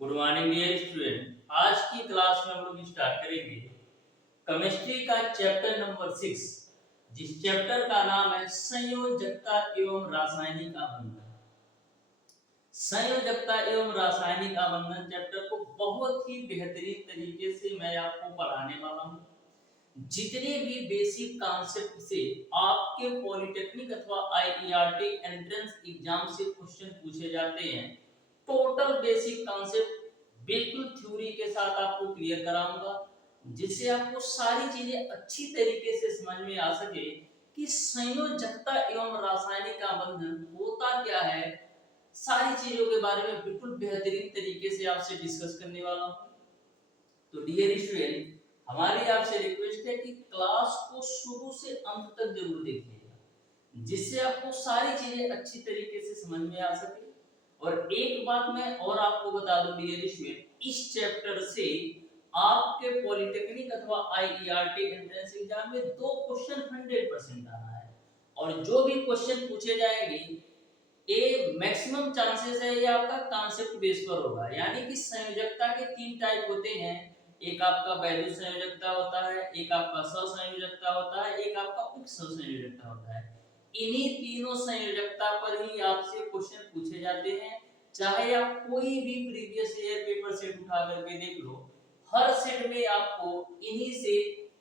Good morning dear student. आज की class में हम लोग स्टार्ट करेंगे केमिस्ट्री का चैप्टर नंबर 6, जिस चैप्टर का नाम है संयोजकता एवं रासायनिक आबंधन। संयोजकता एवं रासायनिक आबंधन चैप्टर को बहुत ही बेहतरीन तरीके से मैं आपको पढ़ाने वाला हूँ। जितने भी बेसिक कॉन्सेप्ट से आपके पॉलिटेक्निक अथवा आईईआरटी एंट्रेंस एग्जाम से क्वेश्चन पूछे जाते हैं, टोटल बेसिक कॉन्सेप्ट बिल्कुल थ्योरी के साथ आपको क्लियर कराऊंगा, जिससे आपको सारी चीजें अच्छी तरीके से समझ में आ सके कि संयोजकता एवं रासायनिक आबंधन होता क्या है। सारी चीजों के बारे में बिल्कुल बेहतरीन तरीके से आपसे डिस्कस करने वाला हूँ। तो डियर स्टूडेंट, हमारी आपसे रिक्वेस्ट है कि क्लास को शुरू से अंत तक जरूर देखिएगा, जिससे आपको सारी चीजें अच्छी तरीके से समझ में आ सके। और एक बात मैं और आपको बता दूं डियर स्टूडेंट, इस चैप्टर से आपके पॉलिटेक्निक अथवा आईईआरटी एंट्रेंस एग्जाम में 2 क्वेश्चन 100% आना है। और जो भी क्वेश्चन पूछे जाएंगे ये मैक्सिमम चांसेस है ये आपका कॉन्सेप्ट बेस पर होगा। यानी कि संयोजकता के 3 टाइप होते हैं। एक आपका वैद्युत संयोजकता होता है, एक आपका सहसंयोजकता होता है, एक आपका उपसंयोजकता होता है। इन्हीं तीनों संयोजकता पर ही आपसे क्वेश्चन पूछे जाते हैं। चाहे आप कोई भी प्रीवियस ईयर पेपर सेट उठा करके देख लो, हर सेट में आपको इन्हीं से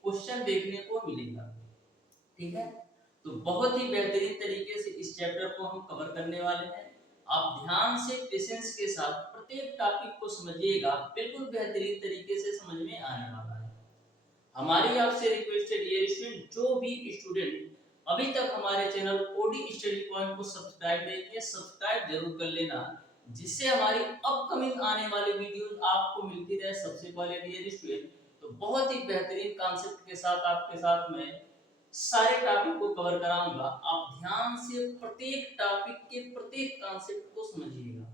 क्वेश्चन देखने को मिलेगा। ठीक है, तो बहुत ही बेहतरीन तरीके से इस चैप्टर को हम कवर करने वाले हैं। आप ध्यान से पेशेंस के साथ प्रत्येक टॉपिक को समझिएगा, बिल्कुल बेहतरीन तरीके से समझ में आने वाला है। हमारी आपसे रिक्वेस्ट है डियर स्टूडेंट, जो भी स्टूडेंट अभी तक हमारे चैनल ओडी स्टडी पॉइंट को सब्सक्राइब नहीं किया, सब्सक्राइब जरूर कर लेना, जिससे हमारी अपकमिंग आने वाली वीडियोस आपको मिलती रहे सबसे पहले डियर स्टूडेंट। तो बहुत ही बेहतरीन कॉन्सेप्ट के साथ आपके साथ में सारे टॉपिक को कवर कराऊंगा। आप ध्यान से प्रत्येक टॉपिक के प्रत्येक कॉन्सेप्ट को समझिएगा।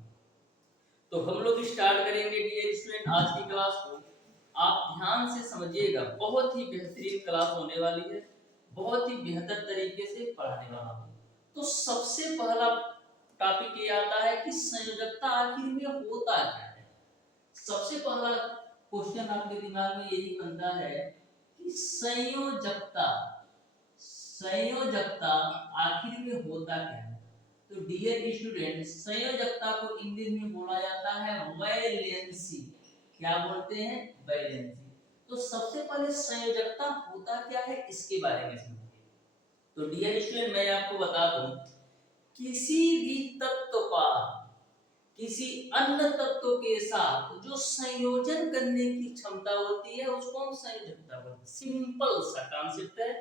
तो हम लोग स्टार्ट करेंगे डियर स्टूडेंट आज की क्लास को। आप ध्यान से समझिएगा, बहुत ही बेहतरीन क्लास होने वाली है, बहुत ही बेहतर तरीके से पढ़ाने वाला हूं। तो सबसे पहला टॉपिक ये आता है कि संयोजकता आखिर में होता क्या है। सबसे पहला क्वेश्चन आपके दिमाग में यही बनता है कि संयोजकता संयोजकता आखिर में होता क्या है। तो डियर स्टूडेंट, संयोजकता को इंग्लिश में बोला जाता है वैलेंसी। क्या बोलते हैं? वैलेंसी। तो सबसे पहले संयोजकता होता क्या है इसके बारे में समझिए। तो डियर स्टूडेंट, मैं आपको बता दूं, किसी भी तत्व का किसी अन्य तत्व के साथ जो संयोजन करने की क्षमता होती है उसको हम संयोजकता बोलते हैं। सिंपल सा कॉन्सेप्ट है।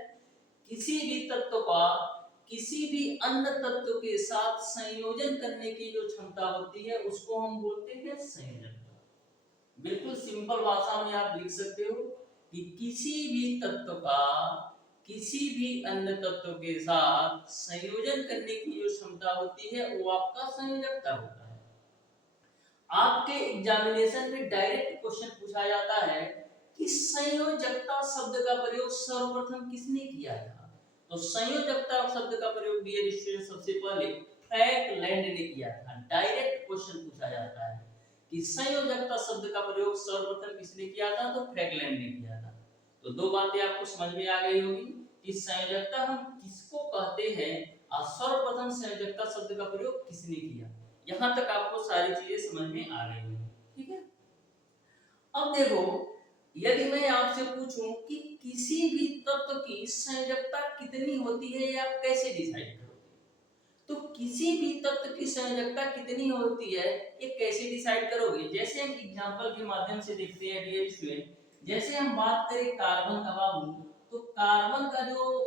किसी भी तत्व का किसी भी अन्य तत्व के साथ संयोजन करने की जो क्षमता होती है उसको हम बोलते हैं संयोजकता। बिल्कुल सिंपल भाषा में आप लिख सकते हो कि किसी भी तत्व का किसी भी अन्य तत्व के साथ संयोजन करने की जो क्षमता होती है वो आपका संयोजकता होता है। आपके एग्जामिनेशन में डायरेक्ट क्वेश्चन पूछा जाता है कि संयोजकता शब्द का प्रयोग सर्वप्रथम किसने किया था। तो संयोजकता शब्द का प्रयोग डियर स्टूडेंट सबसे पहले फ्रैंकलैंड ने किया था। डायरेक्ट क्वेश्चन पूछा जाता है कि संयोजकता शब्द का प्रयोग सर्वप्रथम किसने किया था, तो फ्रैंकलैंड ने किया था। तो दो बातें आपको समझ में आ गई होगी कि संयोजकता हम किसको कहते हैं और सर्वप्रथम संयोजकता शब्द का प्रयोग किसने किया। यहां तक आपको सारी चीजें समझ में आ गई है। ठीक है, अब देखो, यदि मैं आपसे पूछूं कि किसी भी तत्व की संयोजकता कितनी होती है, ये आप कैसे डिसाइड करोगे। तो किसी भी तत्व की संयोजकता कितनी होती है ये कैसे डिसाइड करोगे। जैसे हम एग्जांपल के माध्यम से देखते हैं डियर स्टूडेंट, जैसे हम बात करें कार्बन का बाबू, तो कार्बन का जो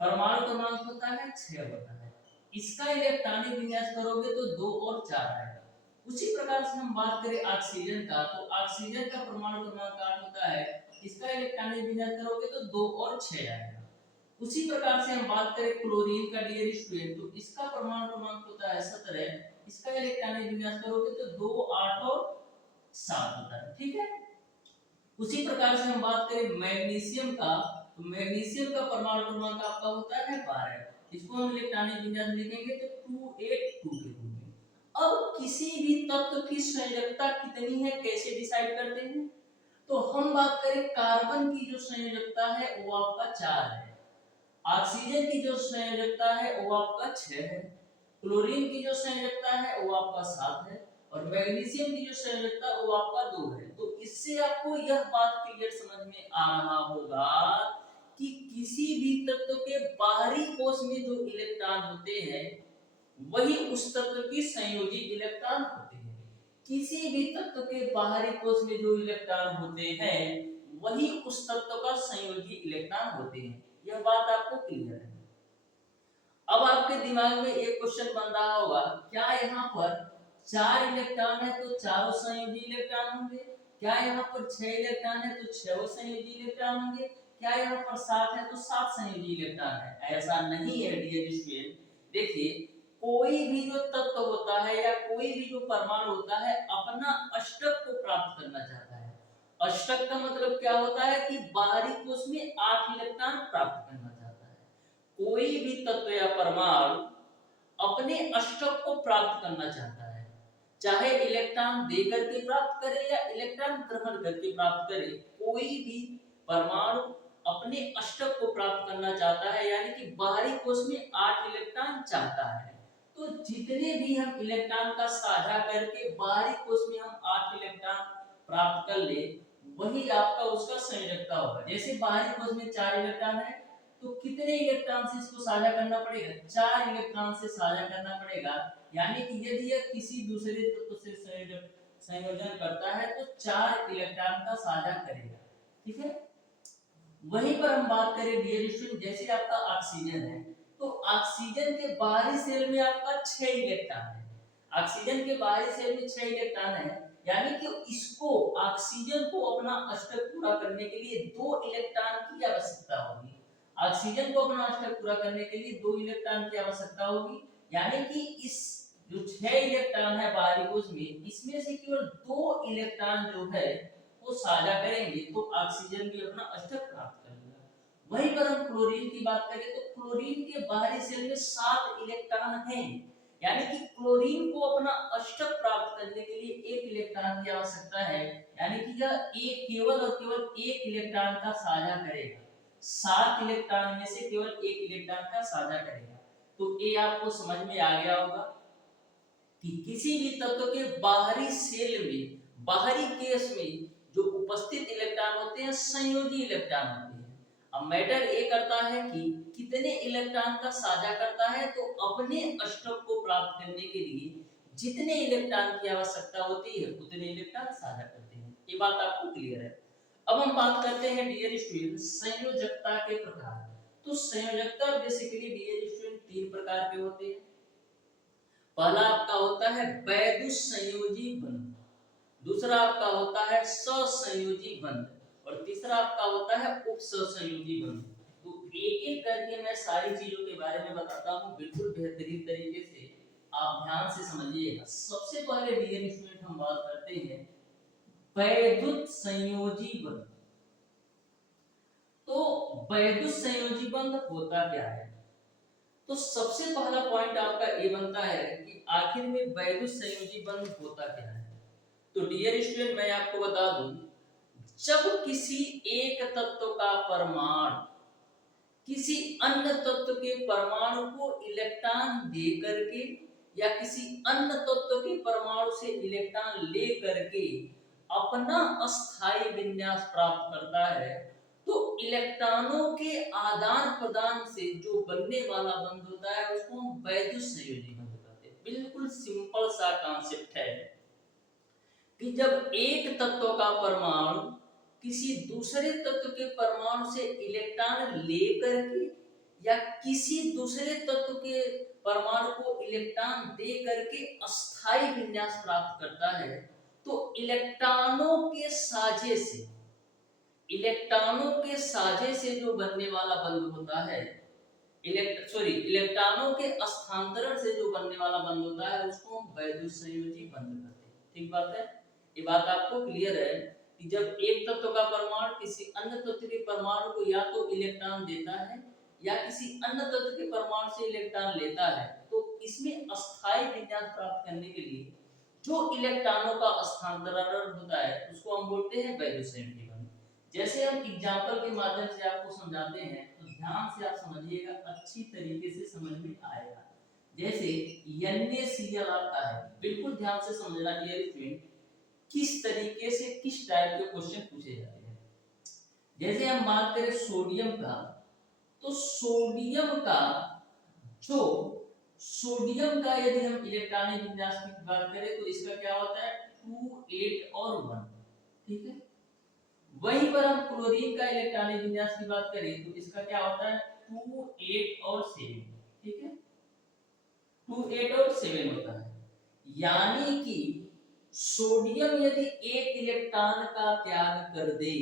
परमाणु क्रमांक होता है 6 होता है। इसका इलेक्ट्रॉनिक विन्यास करोगे तो 2 और 4 आएगा। उसी प्रकार से हम बात करें ऑक्सीजन का, तो ऑक्सीजन का परमाणु क्रमांक 8 होता है। इसका इलेक्ट्रॉनिक विन्यास करोगे तो 2 और 6 आएगा। उसी प्रकार से हम बात करें क्लोरीन का डियर स्टूडेंट, तो इसका परमाणु क्रमांक होता है 17। इसका इलेक्ट्रॉनिक विन्यास करोगे तो 2, 8 और 7 होता है। ठीक है, उसी प्रकार से हम बात करें मैग्नीशियम का, तो मैग्नीशियम का परमाणु क्रमांक आपका होता है 12। इसको हम इलेक्ट्रॉनिक विन्यास लिखेंगे तो 282 के रूप में। अब किसी भी तत्व की संयोजकता कितनी है कैसे डिसाइड करते हैं? तो हम बात करें कार्बन की जो संयोजकता है वो आपका 4 है, ऑक्सीजन की जो संयोजकता है वो आपका 6 है, क्लोरीन की जो संयोजकता है वो आपका 7 है, और मैग्नीशियम की जो संयोजकता वो आपका 2 है। तो इससे आपको यह बात क्लियर समझ में आ रहा होगा कि किसी भी तत्व के बाहरी कोश में जो इलेक्ट्रॉन होते हैं वही उस तत्व की संयोजी इलेक्ट्रॉन होते हैं। किसी भी तत्व के बाहरी कोश में जो इलेक्ट्रॉन होते हैं वही उस तत्व का संयोजी इलेक्ट्रॉन होते हैं। यह बात आपको क्लियर है? अब आपके दिमाग में एक क्वेश्चन बन रहा होगा, क्या यहाँ पर 4 इलेक्ट्रॉन है तो चारों संयोजी इलेक्ट्रॉन होंगे? क्या यहाँ पर 6 इलेक्ट्रॉन है तो 6 संयोजी इलेक्ट्रॉन होंगे? क्या यहाँ पर 7 है तो 7 संयोजी इलेक्ट्रॉन है? ऐसा नहीं है डियर स्टूडेंट। देखिए, कोई भी जो तत्व होता है या कोई भी जो परमाणु होता है अपना अष्टक को प्राप्त करना चाहता है। अष्टक का मतलब क्या होता है कि बाहरी कोश में 8 इलेक्ट्रॉन प्राप्त करना चाहता है। कोई भी तत्व या परमाणु अपने अष्टक को प्राप्त करना चाहता है, चाहे इलेक्ट्रॉन दे करके प्राप्त करे या इलेक्ट्रॉन ग्रहण करके प्राप्त करे, कोई भी परमाणु अपने अष्टक को प्राप्त करना चाहता है, यानी कि बाहरी कोश में 8 इलेक्ट्रॉन चाहता है। तो जितने भी हम इलेक्ट्रॉन का साझा करके बाहरी कोश में हम 8 इलेक्ट्रॉन प्राप्त कर ले, वही आपका उसका संयोजकता होगा। जैसे बाहरी कोश में 4 इलेक्ट्रॉन है तो कितने इलेक्ट्रॉन से इसको साझा करना पड़ेगा? 4 इलेक्ट्रॉन से साझा करना पड़ेगा। यानी कि यदि यह किसी दूसरे तत्व से संयोजन करता है तो 4 इलेक्ट्रॉन का साझा करेगा। ठीक है, वहीं पर हम बात करें डियर स्टूडेंट, जैसे आपका ऑक्सीजन है तो ऑक्सीजन के बाहरी सेल में आपका 6 इलेक्ट्रॉन है। ऑक्सीजन के बाहरी सेल में 6 इलेक्ट्रॉन है, यानी कि इसको ऑक्सीजन को अपना अष्टक पूरा करने के लिए 2 इलेक्ट्रॉन की आवश्यकता होगी। ऑक्सीजन को अपना अष्टक पूरा करने के लिए 2 इलेक्ट्रॉन की आवश्यकता होगी, यानी कि इस जो 6 इलेक्ट्रॉन है बाहरी कोश में, इसमें से केवल 2 इलेक्ट्रॉन जो है वो साझा करेंगे तो ऑक्सीजन भी अपना अष्टक प्राप्त करेगा। वहीं पर हम क्लोरीन की बात करें तो क्लोरीन के बाहरी सेल में 7 इलेक्ट्रॉन हैं, यानी कि क्लोरीन को अपना अष्टक प्राप्त करने के लिए 1 इलेक्ट्रॉन की आवश्यकता है, यानी कि यह एक केवल और केवल 1 इलेक्ट्रॉन का साझा करेगा। 7 इलेक्ट्रॉन में से केवल 1 इलेक्ट्रॉन का साझा करेगा। तो ये आपको समझ में आ गया होगा कि किसी भी तत्व के बाहरी सेल में, बाहरी केस में जो उपस्थित इलेक्ट्रॉन होते हैं संयोजी इलेक्ट्रॉन होते हैं। अब मैटर ये करता है कि कितने इलेक्ट्रॉन का साझा करता है, तो अपने अष्टक को प्राप्त करने के लिए जितने इलेक्ट्रॉन की आवश्यकता होती है उतने इलेक्ट्रॉन साझा करते हैं। ये बात आपको क्लियर है? अब हम बात करते हैं डियर स्टूडेंट संयोजकता के प्रकार। तो संयोजकता बेसिकली डियर स्टूडेंट 3 प्रकार के होते हैं। पहला आपका होता है वैदुसंयोजी बंध, दूसरा आपका होता है ससंयोजी बंध, और तीसरा आपका होता है उपसंयोजी बंध। तो एक एक करके मैं सारी चीजों के बारे में बताता हूँ, बिल्कुल बेहतरीन तरीके से आप ध्यान से समझिएगा। सबसे पहले डियर स्टूडेंट हम बात करते हैं वैद्युत संयोजी बंध। तो वैद्युत संयोजी बंध होता क्या है? तो सबसे पहला पॉइंट आपका ये बनता है कि आखिर में वैद्युत संयोजी बंध होता क्या है। तो डियर स्टूडेंट मैं आपको बता दूं, जब किसी एक तत्व का परमाणु किसी अन्य तत्व के परमाणु को इलेक्ट्रॉन दे करके या किसी अन्य तत्व के परमाणु से इलेक्ट्रॉन ले करके अपना अस्थायी विन्यास प्राप्त करता है, तो इलेक्ट्रॉनों के आदान प्रदान से जो बनने वाला बंध होता है उसको हम वैद्युत संयोजी बंध कहते हैं। बिल्कुल सिंपल सा कॉन्सेप्ट है कि जब एक तत्व का परमाणु किसी दूसरे तत्व के परमाणु से इलेक्ट्रॉन लेकर के या किसी दूसरे तत्व के परमाणु को इलेक्ट्रॉन दे करके अस्थायी विन्यास प्राप्त करता है, तो इलेक्ट्रॉनों के साझे से जो बनने वाला बंध होता है, इलेक्ट्रॉनों के स्थानांतरण से जो बनने वाला बंध होता है उसको हम वैद्युत संयोजी बंध कहते हैं। ठीक बात है? ये बात आपको क्लियर है कि जब एक तत्व का परमाणु किसी अन्य तत्व के परमाणु को या तो इलेक्ट्रॉन देता है या किसी अन्य तत्व के परमाणु से इलेक्ट्रॉन लेता है, तो इसमें अस्थायी विन्यास प्राप्त करने के लिए जो इलेक्ट्रॉनों का स्थानांतरण होता है उसको हम बोलते हैं वैद्युत संयोजी बंध। जैसे हम एग्जाम्पल के माध्यम से आपको समझाते हैं तो ध्यान से आप समझिएगा, अच्छी तरीके से समझ में आएगा। जैसे NaCl आता है, बिल्कुल ध्यान से समझना डियर फ्रेंड, किस तरीके से किस टाइप के क्वेश्चन पूछे जाते हैं। जैसे हम बात करें सोडियम का, तो जो सोडियम का यदि हम इलेक्ट्रॉनिक विन्यास की बात करें तो इसका क्या होता है 2 8 और 1, ठीक है। वहीं पर हम क्लोरीन का इलेक्ट्रॉनिक विन्यास की बात करें तो इसका क्या होता है 2 8 और 7, ठीक है, 2 8 और 7 होता है। यानी कि सोडियम यदि एक इलेक्ट्रॉन का त्याग कर दे,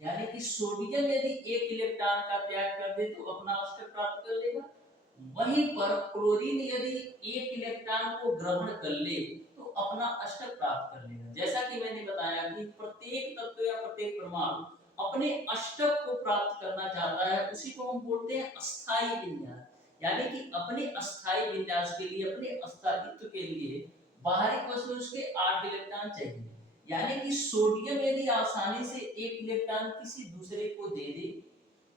यानी कि सोडियम यदि एक इलेक्ट्रॉन का त्याग कर दे तो अपना अष्टक प्राप्त कर लेगा। वहीं पर क्लोरीन यदि एक इलेक्ट्रॉन को ग्रहण कर ले तो अपना अष्टक प्राप्त कर लेगा। जैसा कि मैंने बताया कि प्रत्येक तत्व या प्रत्येक परमाणु अपने अष्टक को प्राप्त करना चाहता है, उसी को हम बोलते हैं अस्थायी विन्यास। यानी कि अपने अस्थायी विन्यास के लिए, अपने अस्तित्व के लिए बाहरी वस्तु उसके 8 इलेक्ट्रॉन चाहिए। यानी कि सोडियम यदि आसानी से एक इलेक्ट्रॉन किसी दूसरे को दे दे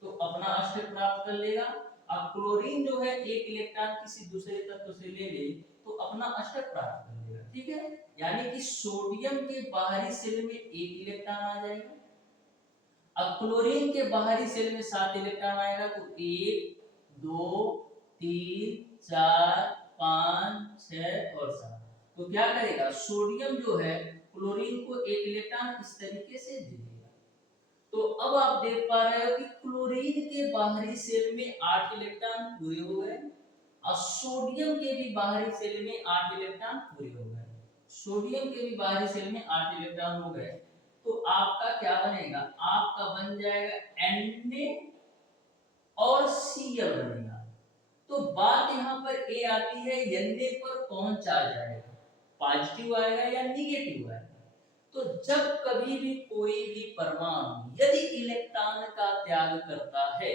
तो अपना अष्टक प्राप्त कर लेगा। अब क्लोरीन जो है एक इलेक्ट्रॉन किसी दूसरे तत्व से ले ले तो अपना अष्टक प्राप्त कर लेगा, ठीक है। यानी कि सोडियम के बाहरी सेल में एक इलेक्ट्रॉन आ जाएगा, अब क्लोरीन के बाहरी सेल में 7 इलेक्ट्रॉन आएगा, तो 1 2 3 4 5 6 और 7। तो क्या करेगा सोडियम जो है क्लोरीन को एक इलेक्ट्रॉन इस तरीके से दे देगा। तो अब आप देख पा रहे हो कि क्लोरीन के बाहरी सेल में 8 इलेक्ट्रॉन पूरे हो गए और सोडियम के भी बाहरी सेल में 8 इलेक्ट्रॉन पूरे हो गए। सोडियम के भी बाहरी सेल में 8 इलेक्ट्रॉन हो गए, तो आपका क्या बनेगा, आपका बन जाएगा Na और Cl बनेगा। तो बात यहाँ पर ए आती है Na पर कौन चार्ज आएगा, पॉजिटिव आएगा या निगेटिव आएगा। तो जब कभी भी कोई भी परमाणु यदि इलेक्ट्रॉन का त्याग करता है,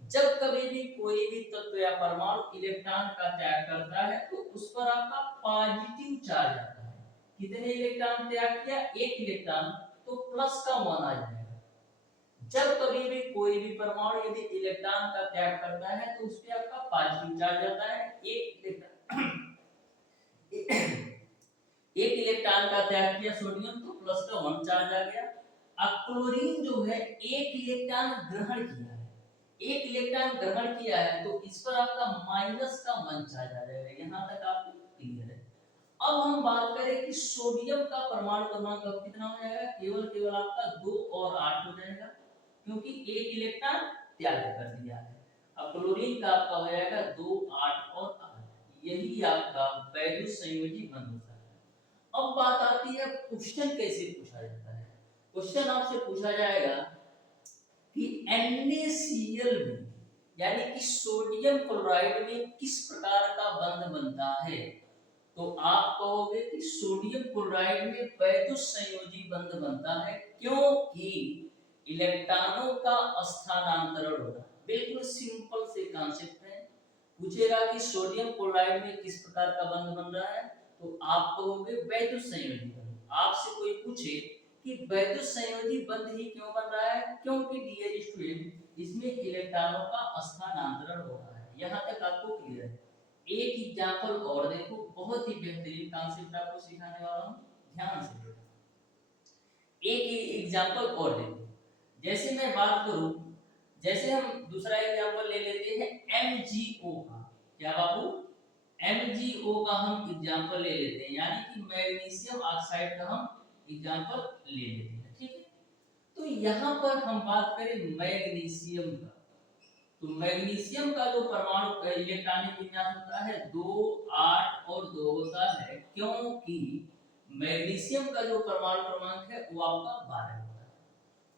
जब कभी भी कोई भी तत्व या परमाणु इलेक्ट्रॉन का त्याग करता है तो उस पर आपका पॉजिटिव चार्ज आता है। कितने इलेक्ट्रॉन त्याग किया, एक इलेक्ट्रॉन, तो प्लस का 1 आ जाएगा। जब कभी भी कोई भी परमाणु यदि इलेक्ट्रॉन का त्याग करता है तो उस पे आपका पॉजिटिव चार्ज आता है। एक इलेक्ट्रॉन का त्याग किया सोडियम तो प्लस का 1 चार्ज आ गया। अब क्लोरीन जो है एक इलेक्ट्रॉन ग्रहण किया है, एक इलेक्ट्रॉन ग्रहण किया है तो इस पर आपका माइनस का 1 चार्ज आ जाएगा। यहां तक आपको क्लियर है। अब हम बात करें कि सोडियम का परमाणु क्रमांक कितना हो जाएगा, केवल आपका 2 और 8 हो जाएगा, क्योंकि एक इलेक्ट्रॉन त्याग कर दिया है। अब क्लोरीन का आपका हो जाएगा 2 8 और 8, यही आपका वैद्युत संयोजी बंध होता है। अब बात आती है क्वेश्चन कैसे पूछा जाता है। क्वेश्चन आपसे पूछा जाएगा कि NaCl में, यानी कि सोडियम क्लोराइड में किस प्रकार का बंध बनता है। तो आप कहोगे कि सोडियम क्लोराइड में वैद्युत संयोजी बंध बनता है, क्योंकि इलेक्ट्रॉनों का स्थानांतरण होगा। बिल्कुल सिंपल से कॉन्सेप्ट है। पूछेगा कि सोडियम क्लोराइड में किस प्रकार का बंध बन रहा है तो आप कहोगे वैद्युत संयोजी बंध। आपसे कोई पूछे कि वैद्युत संयोजी बंध ही क्यों बन रहा है, क्योंकि डियर स्टूडेंट इसमें इलेक्ट्रॉनों का स्थानांतरण हो रहा है। यहां तक आपको क्लियर है। एक एग्जांपल और देखो, बहुत ही बेहतरीन कॉन्सेप्ट आपको सिखाने वाला हूं, ध्यान से देखो। एक एग्जांपल और देखो, जैसे मैं बात करूं, जैसे हम दूसरा एग्जांपल ले लेते हैं MgO का। क्या बाबू, MgO का हम एग्जांपल ले लेते हैं, यानी कि मैग्नीशियम ऑक्साइड का हम एग्जांपल ले लेते हैं, ठीक है। तो यहां पर हम बात करें मैग्नीशियम का, तो मैग्नीशियम का जो परमाणु इलेक्ट्रॉनिक विन्यास होता है 2 8 और 2 होता है, क्योंकि मैग्नीशियम का जो परमाणु क्रमांक है वो आपका 12 होता है।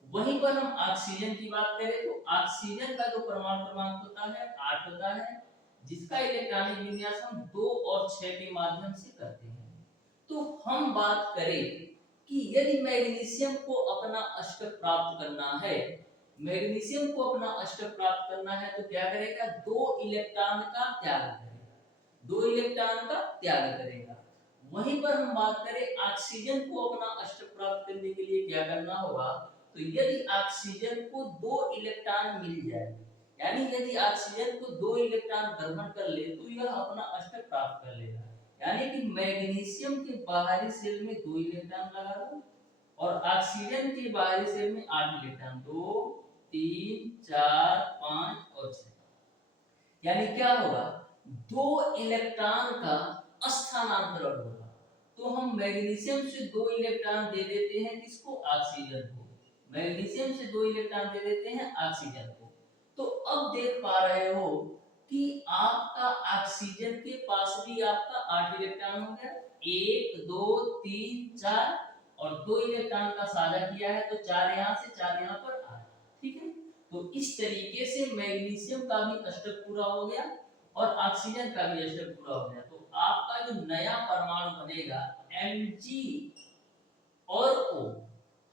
वहीं पर हम ऑक्सीजन की बात करें तो ऑक्सीजन का जो परमाणु क्रमांक होता है 8 होता है, जिसका इलेक्ट्रॉनिक विन्यास हम 2 और 6 के माध्यम से करते हैं। तो हम बात करें कि यदि मैग्नीशियम को अपना अष्टक प्राप्त करना है, मैग्नीशियम को अपना अष्टक प्राप्त करना है तो क्या करेगा, 2 इलेक्ट्रॉन का त्याग करेगा। 2 इलेक्ट्रॉन का त्याग करेगा। वहीं पर हम बात करें ऑक्सीजन को अपना अष्टक प्राप्त करने के लिए क्या करना होगा, तो यदि ऑक्सीजन को 2 इलेक्ट्रॉन मिल जाए, यानी यदि ऑक्सीजन को 2 इलेक्ट्रॉन ग्रहण कर ले तो यह अपना अष्टक प्राप्त कर लेगा। यानी कि मैग्नीशियम के बाहरी शेल में 2 इलेक्ट्रॉन लगा दो और ऑक्सीजन के बाहरी शेल में 8 इलेक्ट्रॉन, 2 3 4 5 और 6, यानी क्या होगा, 2 इलेक्ट्रॉन का स्थानांतरण होगा। तो हम मैग्नीशियम से 2 इलेक्ट्रॉन दे देते हैं किसको, ऑक्सीजन को, मैग्नीशियम से 2 इलेक्ट्रॉन दे देते हैं ऑक्सीजन को। तो अब देख पा रहे हो कि आपका ऑक्सीजन के पास भी आपका 8 इलेक्ट्रॉन हो गया, 1 2 3 4 और 2 इलेक्ट्रॉन का साझा किया है तो 4 यहाँ से 4 यहाँ पर 8, ठीक है। तो इस तरीके से मैग्नीशियम का भी अष्टक पूरा हो गया और ऑक्सीजन का भी अष्टक पूरा हो गया। तो आपका जो नया परमाणु बनेगा Mg और O,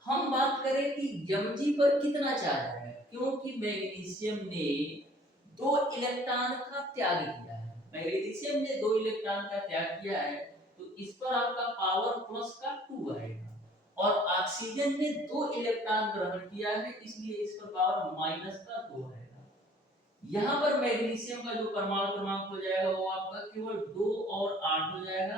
हम बात करें कि Mg पर कितना चार्ज है, क्योंकि मैग्नीशियम ने 2 इलेक्ट्रॉन का त्याग किया है, मैग्नीशियम ने 2 इलेक्ट्रॉन का त्याग किया है तो इस पर आपका पावर प्लस का 2 आएगा और ऑक्सीजन ने 2 इलेक्ट्रॉन ग्रहण किया है इसलिए इस पर पावर माइनस का 2 आएगा। यहाँ पर मैग्नीशियम का जो परमाणु क्रमांक हो जाएगा वो आपका केवल 2 और 8 हो जाएगा,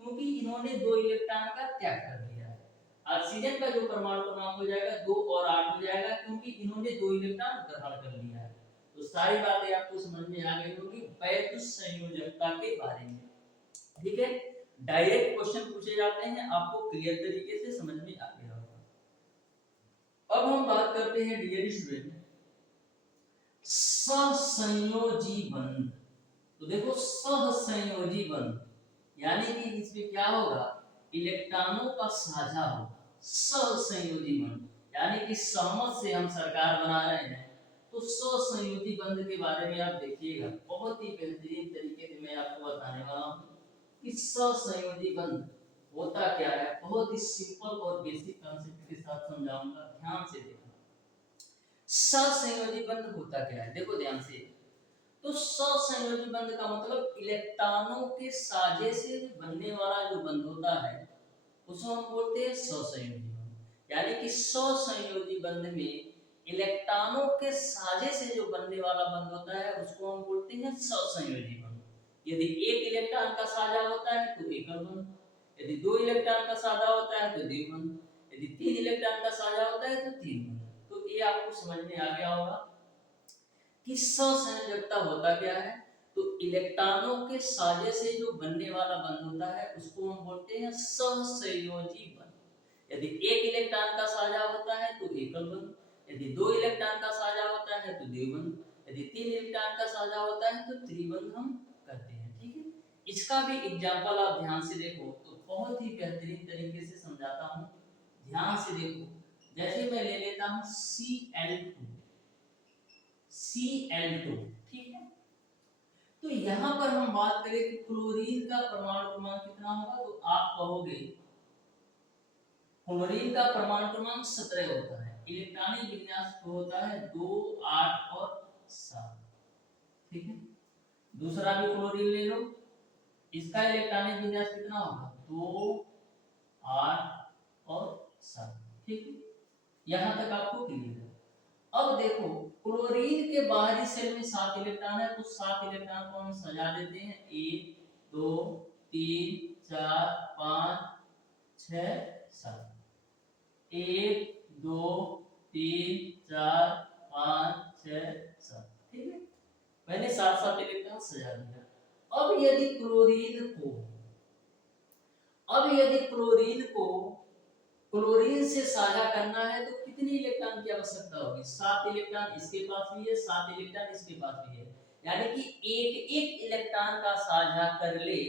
क्योंकि इन्होंने 2 इलेक्ट्रॉन का त्याग कर दिया है। ऑक्सीजन का जो परमाणु क्रमांक हो जाएगा 2 और 8 हो जाएगा, क्योंकि इन्होंने 2 इलेक्ट्रॉन ग्रहण कर लिया है। तो सारी बातें आपको समझ में आ गई होगी वैद्युत संयोजकता के बारे में, ठीक है। डायरेक्ट क्वेश्चन पूछे जाते हैं, आपको क्लियर तरीके से समझ में आ गया होगा। अब हम बात करते हैं डियर स्टूडेंट सहसंयोजी बंध। तो देखो सहसंयोजी बंध यानी कि इसमें क्या होगा, इलेक्ट्रॉनों का साझा होगा। सहसंयोजी बंध यानी कि सहमत से हम सरकार बना रहे हैं, तो सहसंयोजी बंध के बारे में आप देखिएगा, बहुत ही बेहतरीन तरीके से मैं आपको बताने वाला हूँ कि सहसंयोजी बंध होता क्या है। बहुत ही सिंपल और बेसिक कांसेप्ट के साथ समझाऊंगा, ध्यान से देखना। सहसंयोजी बंध होता क्या है, देखो ध्यान से। तो सहसंयोजी बंध का मतलब इलेक्ट्रॉनों के साझे से बनने वाला जो बंध होता है उसको हम बोलते हैं सहसंयोजी बंध। यानी कि सहसंयोजी बंध में इलेक्ट्रॉनों के साझे से जो बनने वाला बंध होता है उसको हम बोलते हैं सहसंयोजी बंध। यदि एक इलेक्ट्रॉन का साझा होता है तो एकल बंध, यदि 2 इलेक्ट्रॉन का साझा होता है तो द्विबंध, यदि 3 इलेक्ट्रॉन का साझा होता है तो तीन बंध। तो ये आपको समझ में आ गया होगा कि सहसंयोजकता होता क्या है। तो इलेक्ट्रॉनों के साझे से जो बनने वाला बंध होता है उसको हम बोलते हैं सहसंयोजी बंध। यदि एक इलेक्ट्रॉन का साझा होता है तो एकल बंध, यदि 2 इलेक्ट्रॉन का साझा होता है तो द्विबंध, यदि 3 इलेक्ट्रॉन का साझा होता है तो त्रिबंध हम करते हैं, ठीक है। इसका भी एग्जांपल आप ध्यान से देखो तो बहुत ही बेहतरीन तरीके से समझाता हूं, ध्यान से देखो। जैसे मैं ले लेता हूं Cl2, Cl2, ठीक है। तो यहाँ पर हम बात करें कि क्लोरीन का परमाणु क्रमांक कितना होगा, तो आप कहोगे क्लोरीन का परमाणु क्रमांक 17 होता है, इलेक्ट्रॉनिक विन्यास तो होता है 2 8 और 7, ठीक है। दूसरा भी क्लोरीन ले लो, इसका इलेक्ट्रॉनिक विन्यास कितना होगा 2 8 और 7, ठीक है। यहाँ तक आपको क्लियर है। अब देखो क्लोरीन के बाहरी शेल में 7 इलेक्ट्रॉन है तो 7 इलेक्ट्रॉन को हम सजा देते हैं 1 2 3 4 5 6 7, 1 2 3 4 5 6 7, ठीक है। मैंने 7 इलेक्ट्रॉन सजा दिया। अब यदि क्लोरीन को अब यदि क्लोरीन से साझा करना है तो कितनी इलेक्ट्रॉन की आवश्यकता होगी, 7 इलेक्ट्रॉन इसके पास भी है, 7 इलेक्ट्रॉन इसके पास भी है, यानी कि एक एक इलेक्ट्रॉन का साझा कर ले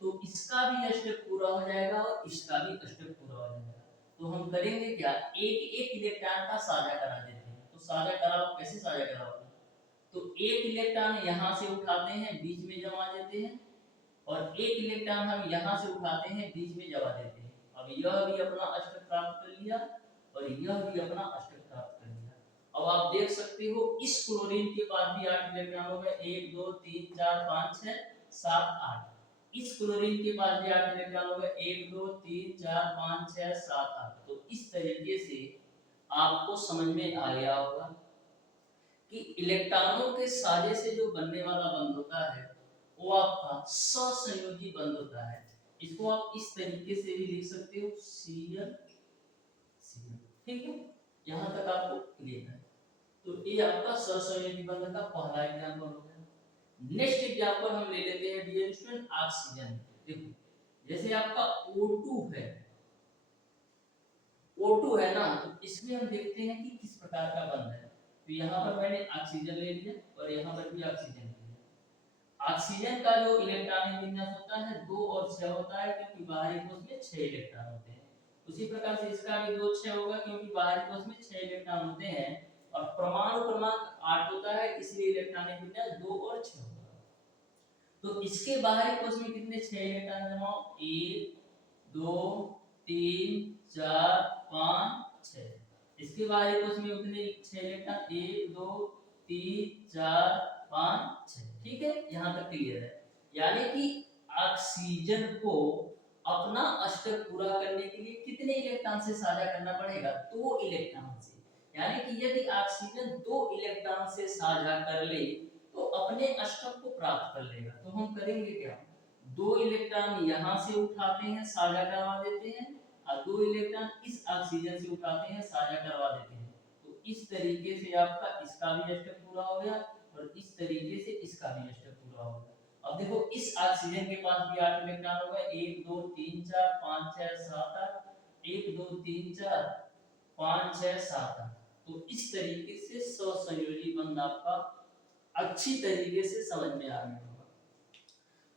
तो इसका भी अष्टक पूरा हो जाएगा और इसका भी अष्टक पूरा हो जाएगा। तो हम करेंगे क्या, एक एक इलेक्ट्रॉन का साझा करा देते हैं। तो साझा कराओ, कैसे साझा कराओगे, तो एक इलेक्ट्रॉन यहाँ से उठाते हैं बीच में जमा देते हैं और एक इलेक्ट्रॉन हम यहाँ से उठाते हैं बीच में जमा देते हैं। अब यह भी अपना अष्टक प्राप्त कर लिया और यह भी अपना अष्टक प्राप्त कर लिया। अब आप देख सकते हो इस क्लोरीन के बाद भी 8 इलेक्ट्रॉनों में 1 2 3 4 5 6 7 8। इस क्लोरीन के पास भी 8 इलेक्ट्रॉन होगा, 1 2 3 4 5 6 7 8। तो इस तरीके से आपको समझ में आ गया होगा कि इलेक्ट्रॉनों के साझे से जो बनने वाला बंध होता है वो आपका सहसंयोजी बंध होता है। इसको आप इस तरीके से भी लिख सकते हो, Cl Cl। ठीक है, यहाँ तक आपको क्लियर है। तो ये आपका सहसंयोजी बंध का पहला एग्जांपल हो गया। नेक्स्ट एग्जांपल हम ले लेते हैं डियर स्टूडेंट, ऑक्सीजन। देखो जैसे आपका O2 है, O2 है ना, तो इसमें हम देखते हैं कि किस प्रकार का बंध है। तो यहाँ पर मैंने ऑक्सीजन ले लिया और यहाँ पर भी ऑक्सीजन ले लिया। ऑक्सीजन का जो इलेक्ट्रॉनिक विन्यास होता है 2 और 6 होता है, क्योंकि बाहरी कोश में 6 इलेक्ट्रॉन होते हैं। उसी प्रकार से इसका भी 2 6 होगा, क्योंकि बाहरी कोश में 6 इलेक्ट्रॉन होते हैं और परमाणु क्रमांक 8 होता है, इसलिए इलेक्ट्रॉनिक विन्यास 2 और 6 होगा। तो इसके बाहरी कोश में कितने 6 इलेक्ट्रॉन जमा? 1 2 3 4 5 6। इसके बाहरी कोश में उतने 6 इलेक्ट्रॉन, 1 2 3 4 5 6। ठीक है, यहाँ तक क्लियर है। यानी कि ऑक्सीजन को अपना अष्टक पूरा करने के लिए कितने इलेक्ट्रॉन से साझा करना पड़ेगा? 2 इलेक्ट्रॉन से। यानी कि यदि ऑक्सीजन 2 इलेक्ट्रॉन से साझा कर ले तो अपने अष्टक को प्राप्त कर लेगा। तो हम करेंगे क्या? 2 इलेक्ट्रॉन यहाँ से उठाते हैं, साझा करवा देते हैं, और 2 इलेक्ट्रॉन इस ऑक्सीजन से उठाते हैं, साझा करवा देते हैं। तो इस तरीके से आपका इसका भी अष्टक पूरा हो गया और इस तरीके से इसका भी अष्टक पूरा हो गया। अब देखो इस ऑक्सीजन के पास भी 8 इलेक्ट्रॉन हो गए, 1 2 3 4 5 6 7 8, 1 2 3 4 5 6 7 8। तो इस तरीके से सहसंयोजी बंध आपका अच्छी तरीके से समझ में आ गया होगा।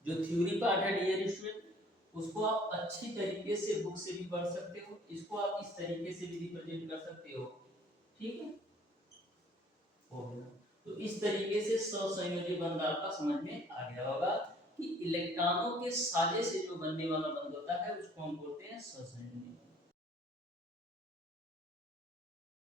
जो थ्योरी पार्ट है डियर स्टूडेंट, उसको आप अच्छी तरीके से बुक से भी पढ़ सकते हो, इसको आप इस तरीके से भी रिप्रेजेंट कर सकते हो। ठीक है, हो गया। तो इस तरीके से सहसंयोजी बंध आपका समझ में आ गया होगा कि इलेक्ट्रॉनों के साझे से जो बनने वाला बंध होता है उसको हम बोलते हैं सहसंयोजी।